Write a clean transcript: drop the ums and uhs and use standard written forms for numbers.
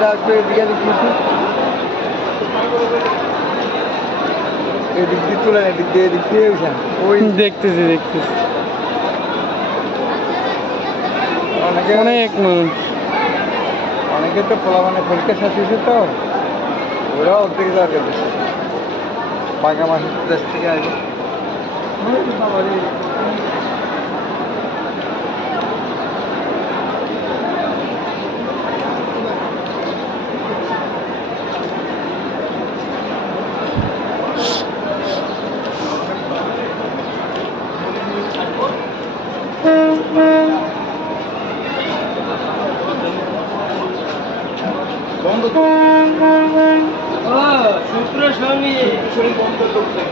গাড়িটা আসবে এদিকে দেখছি, এদিক দিয়ে তুলেন, এদিক দিয়ে উঠেন। ওই দেখতেছি অনেকে অনেক মানুষ। অনেকে তো মানে পরীক্ষা শেষ হয়েছে তো ওরা অর্ধেক যাওয়ার গেছে বাংলা মাসের দেশ থেকে আসবে। বন্ধ সূত্র স্বামী শরীর বন্ধ করতে